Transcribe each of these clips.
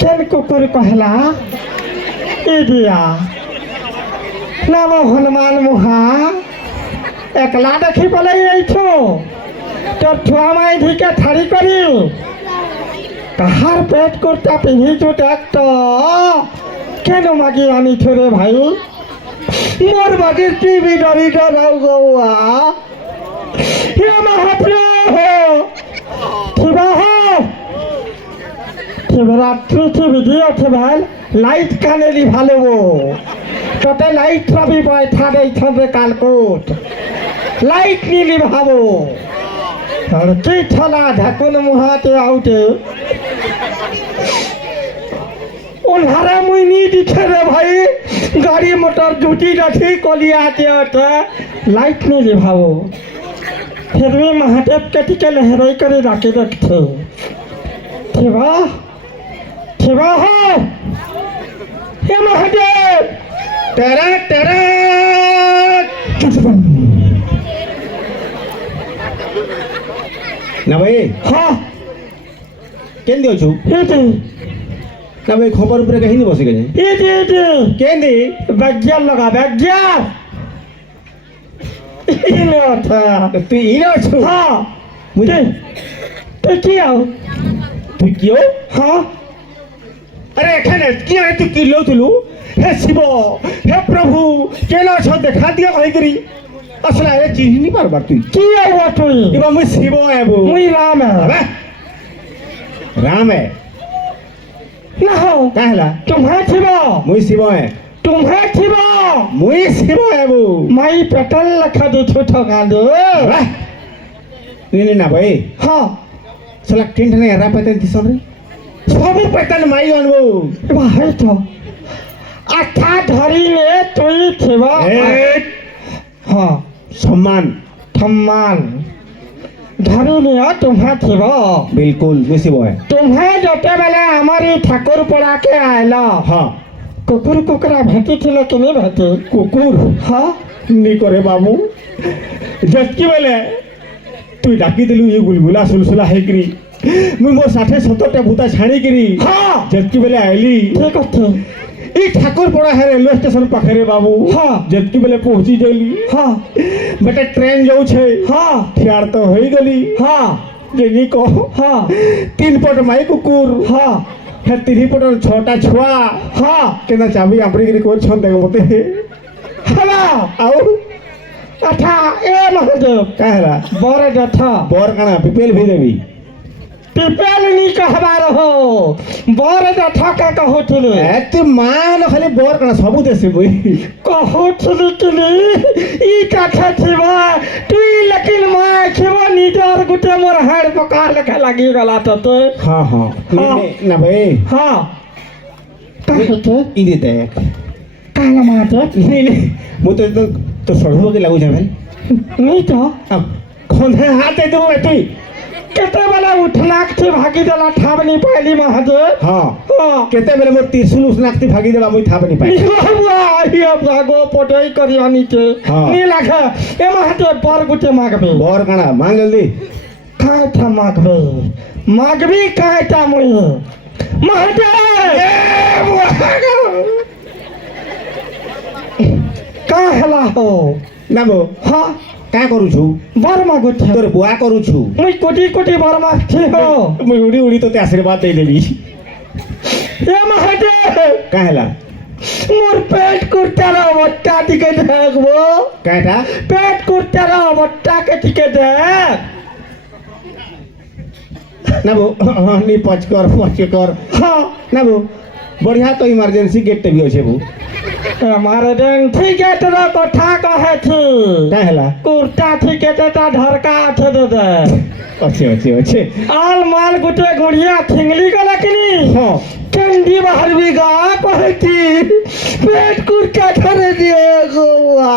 কেন কুকুর কহলা ইডিয়া নাম হনুমান মুহা একলা দেখি পেলাই আইছো তোর ছুয়া মাই ধিকে থাড়ি করি কাহার পেট কুর্তা পিঁধিছু দেখ তো কেন মাগি আনিছু রে ভাই মোর বাড়ির টিভি ডরি ডরাও গৌয়া হে মহাপ্রভু থিবা হ শিবরাত্রি টিভি দিয়েছে ভাই লাইট কানেলি ভালো তোতে লাইট রাবি বয় থাড়ে ছবে কালকুট লাইট নিলি ভাবো আর কি ছলা ঢাকুন মুহাতে আউটে ওনারা মুই নি দিছে রে ভাই গাড়ি মোটর জুটি রাখি কলিয়াতে ওঠে লাইট নিলি ভাবো फिर भी महादेव के टीके लहराई करे राके रखते ठेवा ठेवा हो हे महादेव तेरा तेरा ना भाई हाँ केन दियो छु ये दे ना भाई खबर ऊपर कहीं नहीं बसे गए ये दे केन दी बैग्या लगा बैग्या इने था तू इनो छु हाँ मुझे तो क्या तू क्यों हाँ अरे एखने किया तू किलो तुलू हे शिव हे प्रभु केलो छ देखा दिया कहि करी असला ए चिन्ह नहीं पार तू क्या हुआ तू इबा मैं शिव आबो मुई राम है अबे राम है ना हो कहला तुम्हें छिबो मुई शिव है तुम्हें छिबो मुई शिव आबो माई पेटल लखा दे छोटा गांडे अबे नहीं ना भाई हाँ सला टेंट ने हरा पते दिसन रे सब पतन माई अनबो भाई तो अच्छा धरी ले तुई छिबो हाँ सम्मान सम्मान धरी लिया तुम्हें छिबो बिल्कुल मैं शिव है तुम्हें जोते बेले हमारी ठाकुर पड़ा के आयला हाँ कुकुर कुकरा भेटी थिले कि नहीं भेटी कुकुर हाँ नहीं करे बाबू जतकी बेले तू डाकी दिलु ये गुलगुला सुलसुला है करी मुई मोर 60-70 भूता छाणी करी हाँ जतकी बेले आइली ठीक है ई ठाकुर पड़ा है रेलवे स्टेशन पाखरे बाबू हाँ जतकी बेले पहुंची जली हाँ बेटा ट्रेन जाऊ छे हाँ ठियार तो होई गली हाँ जेनी को हाँ 3 पट माई कुकुर हाँ है 3 पट छोटा छुआ हाँ केना चाबी आपरी करी को छन देगो मते हेलो आओ अच्छा ए महादेव कहला बर जथा बोर कणा पिपेल भी देवी पिपेल नहीं कहबा रहो बर जथा का कहो थिले एते मान खाली बोर कणा सबु देसे बोई कहो थिले किली ई काठा थिबा तुई लेकिन मां छिबो निडर गुटे मोर हाड़ पका लखा लागी गला तते हां हां हाँ। ना भाई हाँ कहते इदे देख काला माते नहीं मु तो सड़ो के लागू जाबे नहीं तो अब कौन है हाथ दे दो तू केते बेला उठनाक थी भागी देला ठाबनी पहली महादेव हां हाँ केते बेले मोर त्रिशूल उसनाकती भागी देबा मुई थाप नहीं पाई ये भागो पटई करियानी के हाँ। नहीं लागे ए महादेव पर गुटे मागबे बोर कणा मांग जल्दी काटा मागबे मागबी काटा मुई महादेव का हला हो ना बो हाँ का करू छु बर मागु छे तोर बुआ करू छु मुई कोटी कोटी बर मागछी हो मुई उड़ी उड़ी तो ते आशीर्वाद दे देबी ए महादेव कहला मोर पेट कुर्तारा बट्टा टिके देखबो काटा पेट कुर्तारा बट्टा के टिके देख ना बो हां नी पच कर हाँ ना बो बढ़िया तो इमरजेंसी गेट भी होछे बो हमारे दिन ठीक है तेरा कोठा कहे थी कहला कुर्ता ठीक है तेरा ढरका थे दे दे अच्छे आल माल गुटे गुड़िया थिंगली का लकनी हां चंदी बाहर भी गा कहे थी पेट कुर्ता करे दिए गोवा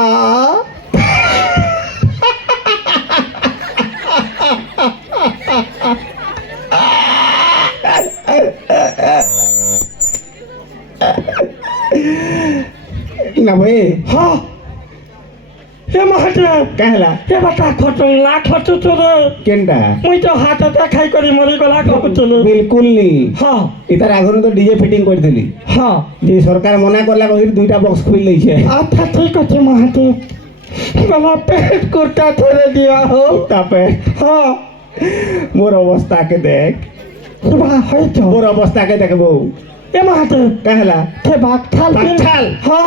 ना भाई हाँ हे महादेव कहला हे बता खतरनाक खतु तोरे केनटा मुई तो हाथ खाई करी मरी गला कहतले बिल्कुल नी हाँ इतार आगରୁ तो डीजे फिटिंग करथिली हाँ जे सरकार मना करला कहि दुईटा बॉक्स खोल लै छै अच्छा ठीक है महादेव गला पेट कुर्ता थोड़े दिया हो तापे हाँ मोर अवस्था के देख वाह है तो मोर अवस्था के देखबो हे महादेव कहला हे बागठाल बागठाल? हाँ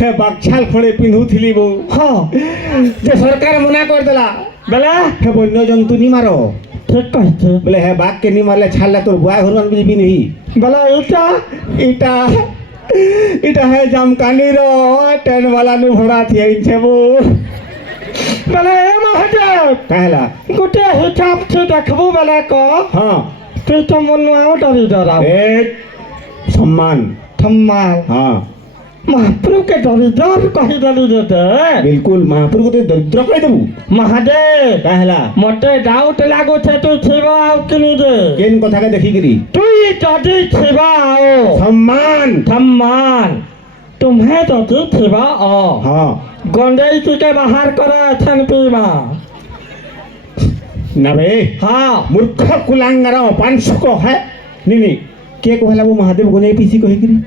हे बागछाल खड़े पिन्हुथिली बो हाँ जे सरकार मना कर देला बेला हे वन्य जंतु नी मारो ठीक कहते बोले हे बाघ के नी मारले छाड़ला तोर बुआ घरवान बीबी नहीं बेला इटा इटा इटा है जामकानी रो ट्रेन वाला ने भड़ा थिया इनसे वो बेला हे महादेव कहला गुटे हिसाब से देखबो बेला को हाँ तू तो मनुआ डरी डरा ए सम्मान थम्माल हाँ महाप्रभु के डरी डर कही दली देते बिल्कुल महाप्रभु को तो दरिद्र कह देबू महादेव कहला मते डाउट लागो छे तू छेबा आउ किनी दे केन कथा के देखी करी तू जदी छेबा आओ सम्मान सम्मान तुम्हें जदी छेबा आओ हाँ गंडई के बाहर करे छन पीमा ना बे हाँ मूर्ख कुलांगारा 500 को है नी के कहला वो महादेव गुने पीसी कही करी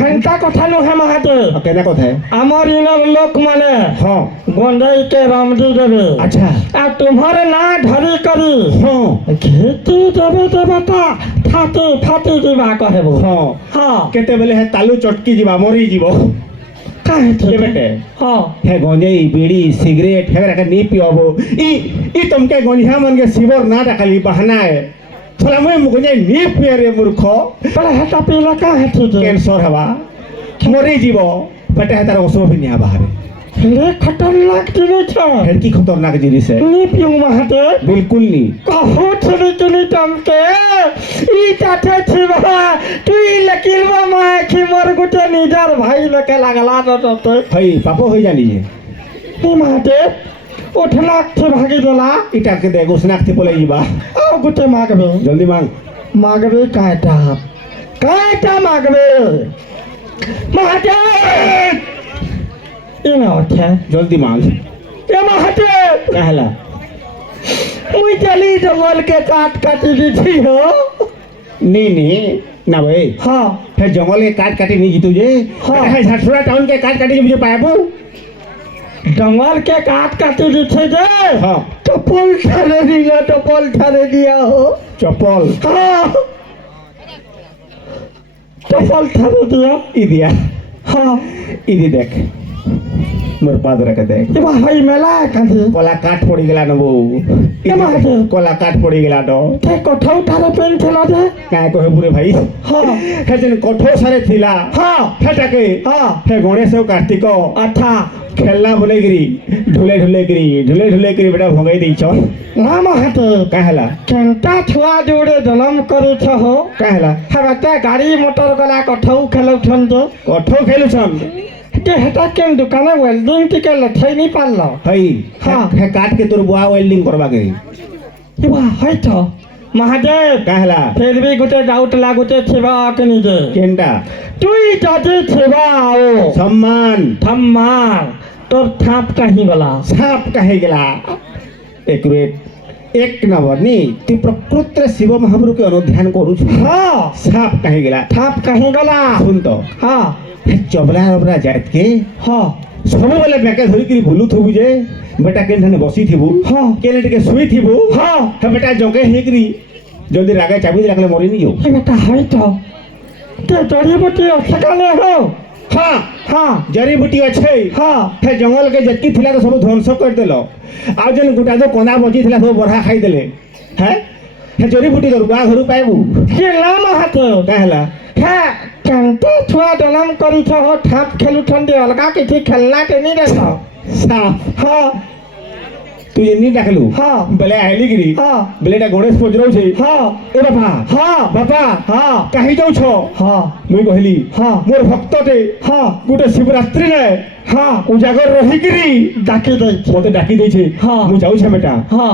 घंटा कथा नो है महादेव केना कथा है আমার ইনার লোক মানে हाँ গন্ডাই কে রামদি দেবে अच्छा আর তোমার না ধরি করি हाँ ঘেটি দেবে দেবতা ফাটি ফাটি দিবা কহেব हाँ হ্যাঁ केते बेले है तालू चटकी जीवा मरी जीवो কাহে ये बेटे হ্যাঁ है गंजेई बीड़ी सिगरेट है रखा नी पियोबो ई तुमके गंजा मन के सिवर ना डाकली बहाना है थोड़ा मैं गंजे नी पिए रे मूर्ख বলে হেটা পিলা কাহে ঠিক कैंसर हवा मरी जीवो बेटे है तारा ओसो भी नहीं बाहर রে খতরনাক জিনিস है की खतरनाक जिनिस है নি পিউ महादेव बिल्कुल नहीं कहो छुरी किनी तमके ई चाटे छिबा तुई लकिलवा माय की मोर गुटे निजर भाई लके लागला तो भाई पापो हो जानी है हे महादेव उठना थे भागी देला इटा के दे घोषणा थे बोले जीवा आओ गुटे मागबे जल्दी मांग मागबे कायटा मागबे महादेव इना उठे जल्दी मांग ए महादेव कहला मुई चली जंगल के काट काटी दी थी हो नी ना भाई हाँ है जंगल के काट काटी नहीं जीतू जे हाँ। है झटसुरा टाउन के काट काटी मुझे पाएबू जंगल के काट काटी दी थी जे हाँ टपल ठारे दिया हो चप्पल हाँ टपल ठारे दिया ई दिया हाँ इदी देख मोर पाद रखे देख एबा हई मेला काटी कला काट पड़ी गेला न बो केमा है? कला काट पड़ी गेला तो ते कोठौ ठारे पेन थला दे काय कहे बुरे भाई हाँ है जन कोठो सारे थिला हाँ हेटा के हाँ है गणेश और कार्तिक अच्छा खेलना बोले गिरी ढुले गिरी बेटा भगाई दी छ ना महादेव कहला केनता छुआ जोड़े जन्म करे छ हो कहला हबते गाड़ी मोटर गला कोठौ खेलौ छन दे कोठो खेलु छन के हेटा केन दुकाने वेल्डिंग टिके लथै नहीं पारलो हई हाँ। है काट के तोर बुआ वेल्डिंग करबा के एबा हई तो महादेव कहला फिर भी गुटे डाउट लागुते छेबा कनी दे केंटा तुई जदी छेबा आओ सम्मान थम्मार तोर थाप कहीं गला साप कहे गेला एक नंबर नी तू प्रकृत शिव महाप्रभु के अनुध्यान करू छु हाँ साप कहे गेला थाप कहीं गला सुन तो हाँ चबला रबरा जात के हाँ सब बेले बेके धरि करी भुलु थबु जे बेटा केन धने बसी थिबु हाँ केले टिके सुई थिबु हाँ हे बेटा जगे हे करी जल्दी रागे चाबी रखले मरि नी जो ए बेटा हई तो ते जड़ी बूटी सकाले हो हां हाँ जड़ी बूटी अच्छे हाँ हे जंगल के जत्ती थिला तो सब ध्वंस कर देलो आ जन गुटा दो कोना बची थिला सब बरहा खाई देले हैं हे जड़ी बूटी दरबा घरु पाइबु के नाम हाथे कहला है कंटे छुआ जन्म करी छ हो थाप खेलु ठंडे अलगा के थी खेलना के नहीं रहता साप हाँ तू ये नहीं डाकलू हाँ बेले आइली गिरी हाँ बेलेटा गणेश पोजरौ छे हाँ ए बाबा हाँ बाबा हाँ कहीं जाऊ छो हाँ मुई कहली हाँ मोर भक्तटे हाँ गुटे शिवरात्रि रे हाँ उजागर रही गिरी डाकी दे मते डाकी दै छे हाँ। मु जाऊ छे बेटा हाँ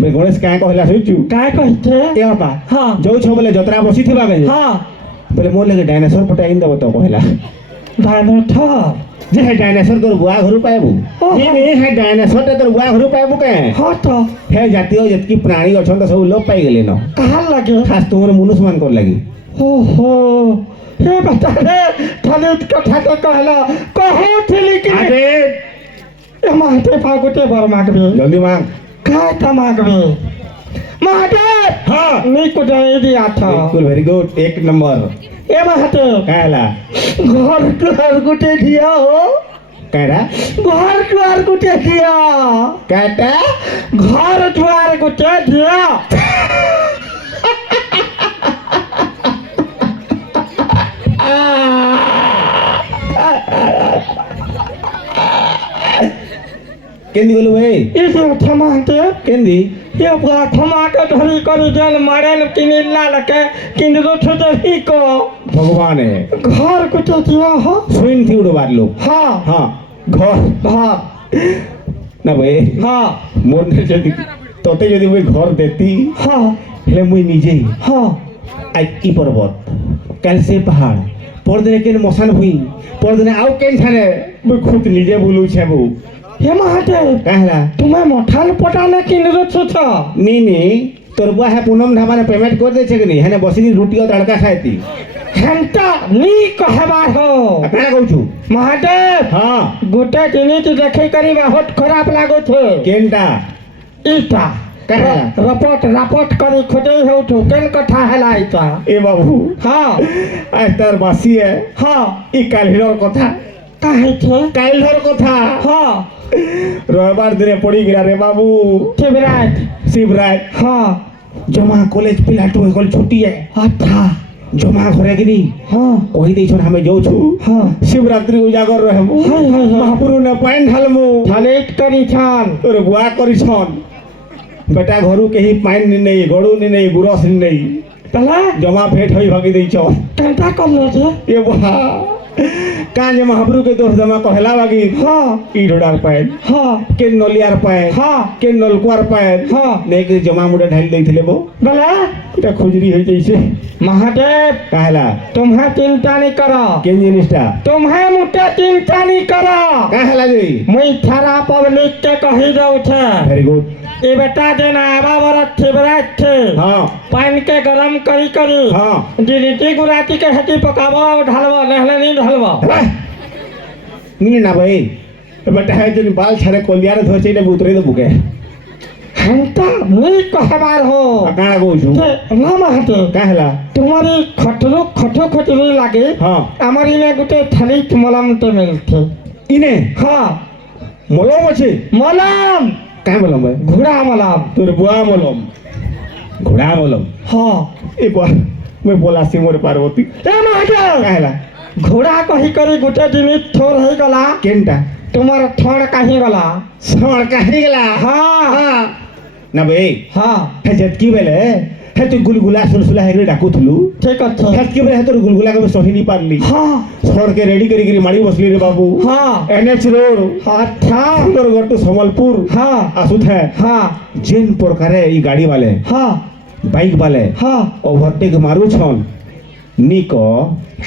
मैं गणेश काय कहला सुचू काय कहते ए बाबा हाँ जाऊ छो बोले जतरा बसी थिबा के हाँ बोले मोर लगे डायनासोर पटा इन दबो तो कहला ডাইনোসর যে হে ডাইনোসর তোর বুয়া ঘরু পাইবু নি নি হে ডাইনোসর তে তোর বুয়া ঘরু পাইবু কে হত হে জাতীয় যেতকি প্রাণী অছন্ত সব লোপ পাই গেলে ন কাহার লাগে খাস তোমার মনুষ্য মানকর লাগি ओहो हे बता रे थाने कथा तो कहला कहूथिली कि আরে ए माटे फागुटे बर मागबे জলদি মাং काय त मागबे माटे हाँ नी कुटाई दिया था बिल्कुल वेरी गुड एक नंबर ए माटे कहला घर द्वार गुटे दिया हो कहरा घर द्वार गुटे दिया कहता घर द्वार गुटे दिया केंदी बोलू भाई इसे थमाते केंदी ये पूरा थमा के धरी करी जल मारे न किनिला लके किंदो छोटे ही को भगवान है घर कुटे दिया हो सुइन थी उड़वार लोग हाँ हाँ घर हाँ না ভাই हाँ মনে যদি তোতে যদি ওই ঘর দেতি हाँ হেলে মুই নিজেই हाँ আই ই পর্বত কাল সে পাহাড় পরদিনে কেন মশান ভুই পরদিনে আও কেন থানে মুই খুদ নিজে বলু ছাবু ये महादेव কাহলা तुम्हें मोठाल पटाने किंदो छोटा নি নি তোর বুয়া হ্যাঁ পুনম ধামানে পেমেন্ট করে দিয়েছে কি নি হ্যাঁ বসিনি রুটি ও তড়কা খাইতি घंटा नी कहबा हो কানা কইছু महादेव হ্যাঁ गोटे जिनिस देखे करी बहुत खराब लागो थे কেনটা इटा कहला? रपट रपट करी खुदे हो तो केन कथा हला इटा এ বাবু हाँ আজ তার বাসি हाँ ই কালির কথা काहे थे কাইলর কথা हाँ রবিবার দিনে পড়ি গেলা রে বাবু शिवराज শিবরাত हाँ জমা কলেজ পিলাটু কল ছুটি अच्छा জমা ঘরে গিনি हाँ কহি দেইছন আমি যাউছু हाँ শিবরাত্রি উজাগর রহমু हाय हाय हाय মহাপুরু নে পাইন ঢালমু थालेट करी छान তোর বুয়া করিছন বেটা ঘরু কেহি পাইন নি নেই গড়ু নি নেই গুরস নি নেই तला জমা ফেট হই ভাগি দেইছ कंटा कर ले थे এ বুয়া কাজে মহাপুরু কে দোষ জমা কহলা বাগি हाँ ই ডোডার পাইন हाँ কে নলিয়ার পাইন हाँ কে নলকুয়ার পাইন हाँ নেকি জমা মুড়ে ঢালি দেইছিলে বো बोला এটা খুজরি হই যাইছে महादेव কাহলা तुम्हें चिंता नहीं करो কেন জিনিসটা तुम्हें मुझे चिंता नहीं करो কাহলা জি मुई थारा पब्लिक के कही दो छे ভেরি গুড ये बेटा देना आवा बरत शिवराज थे হ্যাঁ पान के गरम करी करी হ্যাঁ गिरती गुराती के हटी पकाबो ढालबो नहले नहीं ढालबो নি না ভাই বেটা है जो बाल छारे कोलियार धोचे ने बुतरे दे बुके हंता नहीं कहबार हो काना कहूछु ते ना महादेव काहला तुम्हारी खटरो खटो खटरी लागे हां हमारी ने गुटे थाली मलम ते मिलते इने हाँ মলম আছে मलम কাই মলম ভাই घोड़ा मलम তোর বুয়া মলম ঘোড়া মলম हाँ এ বুয়া মই বলাছি মোর পার্বতী ए महादेव কাহলা घोड़ा कही करी गुटे दिन थोर हो गला কেনটা तुम्हारा थोड़ कहीं गला সর কাহি গেলা हाँ হ্যাঁ না ভাই हाँ হে জতকি বেলে হে তুই গুলগুলা সুলসুলা হেরে ডাকুথলু ठीक আছে জতকি বেলে হে তোর গুলগুলা কে সহি নি পারলি हाँ সর কে রেডি করি করি মারি বসলি রে বাবু हाँ এনএচ রোড अच्छा সুন্দরগড় টু সম্বলপুর हाँ আসুত হ্যাঁ हाँ जेन प्रकारे ई गाड़ी वाले हाँ बाइक वाले हाँ ओवरटेक मारू छन निक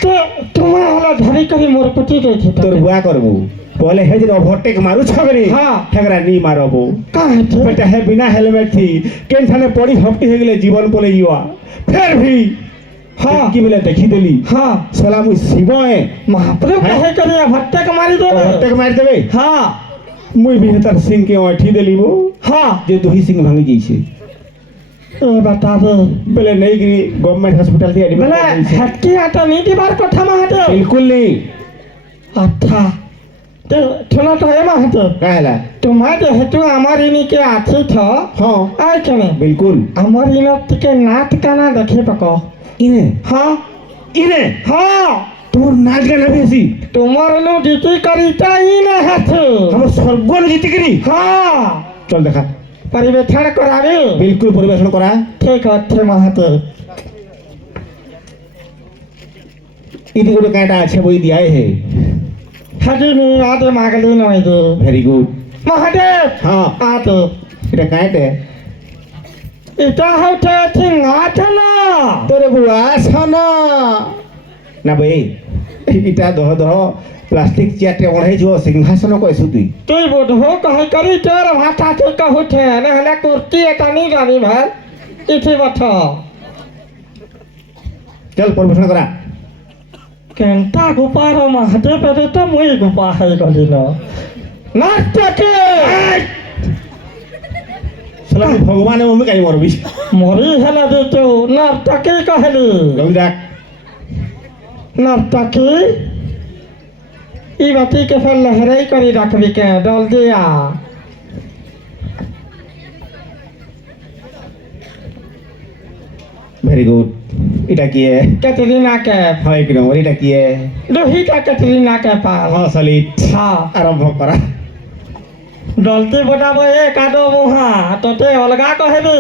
तो तुम्हें हला धरी करी मोर कुटी गई थी तोर बुआ करबू पहले हे जे ओवरटेक मारू छगरी हाँ। हेगरा नी मारबू कहाँ थे बेटा है बिना हेलमेट थी केन थाने पड़ी हफ्ती हे गेले जीवन पले युवा फिर भी हाँ की बेले देखी देली हाँ सला मुई शिवए महाप्रभु हाँ। कहे करी भट्टे के मारी दे ओवरटेक मार देबे हाँ मुई बेहतर सिंह के ओठी देली वो हाँ जे दुही सिंह भांगी जइसे ए बता दे बेले नहीं गिरी गवर्नमेंट हॉस्पिटल थी एडमिट बोले कर दीसे। हटकी आटा नीति बार को थमा हटे बिल्कुल नहीं अच्छा तो सुनो तो ये महते कहला तुम्हारे हेतु हमारी नी के आछी थो हाँ आय कने बिल्कुल हमारी नो के नाट काना देखे पको इने हाँ इने हाँ তোর নাচ গান হবে আসি তোমার নো জিতি করি তাই না হাতে আমার স্বর্গন জিতে গেলি हाँ চল দেখা परिवेक्षण करावे বিলকুল পরিবেশন করা ठीक আছে महते ইদি গোটে কাঁটা আছে বই দিয়াই হে हजी नी आदे मागली नय दे ভেরি গুড महादेव হ্যাঁ आते এটা কাঁটে इटा होते थिंग आते ना তোরে বুয়া শোন না ভাই ইটা দহ দহ প্লাস্টিক চেয়ারটে ওঢ়াইছো সিংহাসন কইছু তুই তুই বুঝবো কহে করি তোর ভাষা তুই কহুঠে নহলে কুর্তি এটা নি জানি ভাল ইঠি বঠ চল পরিবেশন করা কেনটা গোপার মাহাতে পেতে তো মুই গোপা হয়ে গলি ন নাচটাকে সালা ভগবানে মমি কাই মরবি মরি হেলা দিত নাচটাকে কহেলি রবি দেখ নাচটাকে ই বাতি কে ফেল লহরাই করি রাখবি কে ডল দিয়া ভেরি গুড এটা কি कैटरीना कैफ হয় কি নম্বর এটা কি दोहिता कैटरीना कैफ হ্যাঁ সলিড हाँ আরম্ভ করা डलती बताबो ए कादो मुहा तोते अलगा कहेबी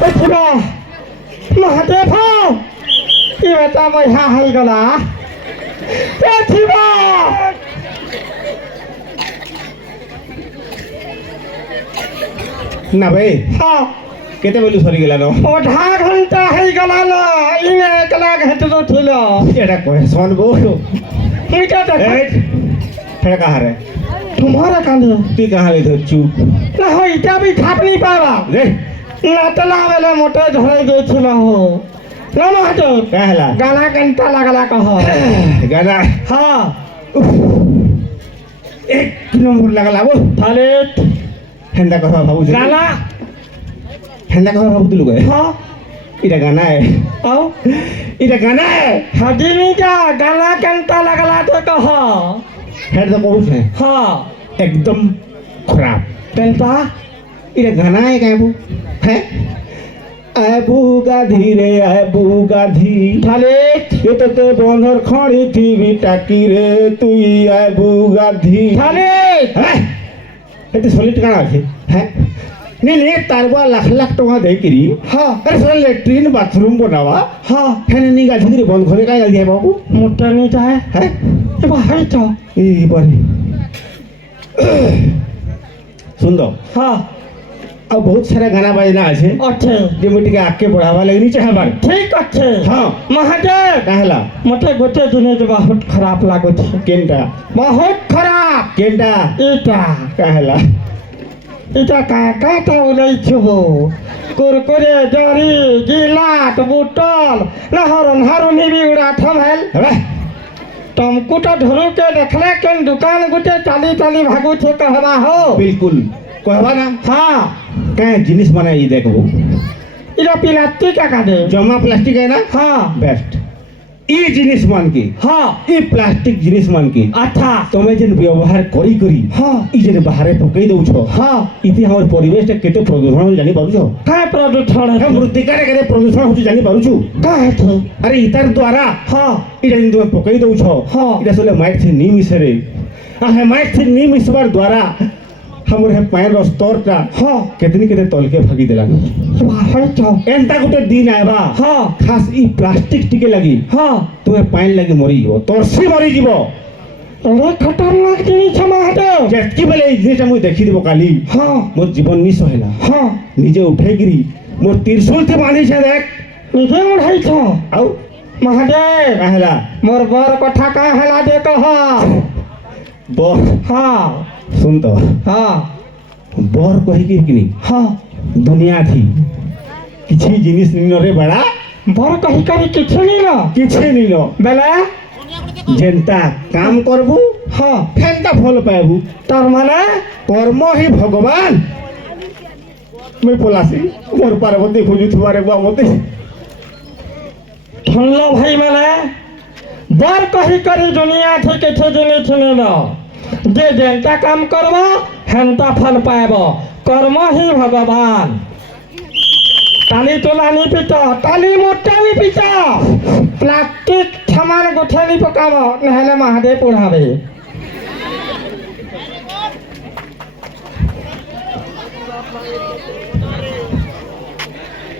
देखिबा महादेव ई बेटा मैहा हई गला देखिबा না ভাই हाँ কেতে বলি সরি গেল आधा घंटा हई गला ना इने एकला घटलो थिलो এটা কয় শুনবো मुइटा देख ফের কাহারে तुम्हारा कांदे তুই কাহারে ধরছু ना हो इटा भी थाप नहीं पावा রে नाटला वाले मोटे धरे गइथिलो हो ना महादेव কাহলা गाना घंटा लगला कह গানা हाँ এক নম্বর লাগালা বল थाले হেন্দা কথা ভাবুছি गाना হেন্দা কথা ভাবুতিলু গে हाँ এটা গানা आओ এটা গানা हदिनी का गाना घंटा लगला तो कह হেড তো কহুছে हाँ একদম খারাপ घंटा এটা গানা গাইবু হ্যাঁ আবু গাধি রে আবু গাধি थाले এততে বন্ধর খড়ি থিবি টাকি রে তুই আবু গাধি थाले হ্যাঁ এতে সলিড গানা আছে হ্যাঁ নে নে তারবা লাখ লাখ টাকা দেইকিরি हाँ আরে সব ল্যাট্রিন বাথরুম বনাবা हाँ হ্যাঁ নি গাধি রে বন্ধ করে কাই গাধি বাবু मोटा नहीं जाए হ্যাঁ ये बाहर तो এইবারে সুন্দর हाँ আর বহুত সারা গানা বাজনা আছে अच्छे যেমিটিকে আগে পড়াবা লাগনি চাহবার ठीक अच्छे हाँ महादेव কাহলা मते गोटे दिन बहुत खराब लागो छे কেনটা बहुत खराब কেনটা इटा কাহলা इटा का काटा उलै छबो কুরকুরে জরি গিলাট বুটল নহরন হারুনি বি উড়া থমেল হেবে तुमको तो धरू के देखले के दुकान गुटे चाली चाली भागू छे कहवा हो बिल्कुल कहबा ना हाँ कहे जिनिस माने ई देखबो इरा प्लास्टिक का दे जमा प्लास्टिक है ना हाँ बेस्ट ई जिनिस मान के हाँ ई प्लास्टिक जिनिस मान के अच्छा তুমি যেন ব্যবহার করি করি हाँ ই যেন বাহারে পকাই দউছ हाँ ইতি আমার পরিবেশটা কেতে প্রদূষণ হল জানি পারুছ काय प्रदूषण হ্যাঁ है মৃত্তিকারে কেতে প্রদূষণ হচ্ছে জানি পারুছু काय थे আরে ইতার দ্বারা हाँ এটা যেন তুমি পকাই দউছ হ্যাঁ। এটা আসলে মাইট সে নি মিশরে হ্যাঁ মাইট সে নি মিশবার দ্বারা আমার হ্যাঁ পায়ের স্তরটা हाँ কেতনি কেতে তলকে ভাগি দেলান बाहर जाओ এন্তা গোটে দিন আইবা हाँ খাস ই প্লাস্টিক টিকে লাগি हाँ তুমি পাইন লাগি মরি যাব তরসি মরি যাব अरे खतरनाक जिनिस समाहते যেতকি বেলে এই জিনিসটা মুই দেখি দেব কালি हाँ মোর জীবন নিশ হেলা हाँ নিজে উঠেগিরি মোর ত্রিশূলতে বাঁধিছে দেখ निजे उठाई छो আউ महादेव কাহেলা मोर बर कथा का हला दे कह বর हाँ শুন তো हाँ বর কহিকি কিনি हाँ দুনিয়া থি কিছু জিনিস নিনরে বড়া बर कही करी किछु नहीं ना কিছু নিন बेले যেনতা কাম করবু हाँ ফেনতা ফল পাইবু तार माने কর্ম হি ভগবান মুই পলাসি মোর পার্বতী খুঁজুথিবারে বা মতে ठनलो भाई माने बर कही करी दुनिया थी किछु जिनिस नहीं ना जे जेंता काम करबो हेंता फल पाएबो कर्म ही भगवान ताली तोलानी पिता ताली मोटानी पिता प्लास्टिक सामान गुठेनी पकाबो नहले महादेव पुढ़ावे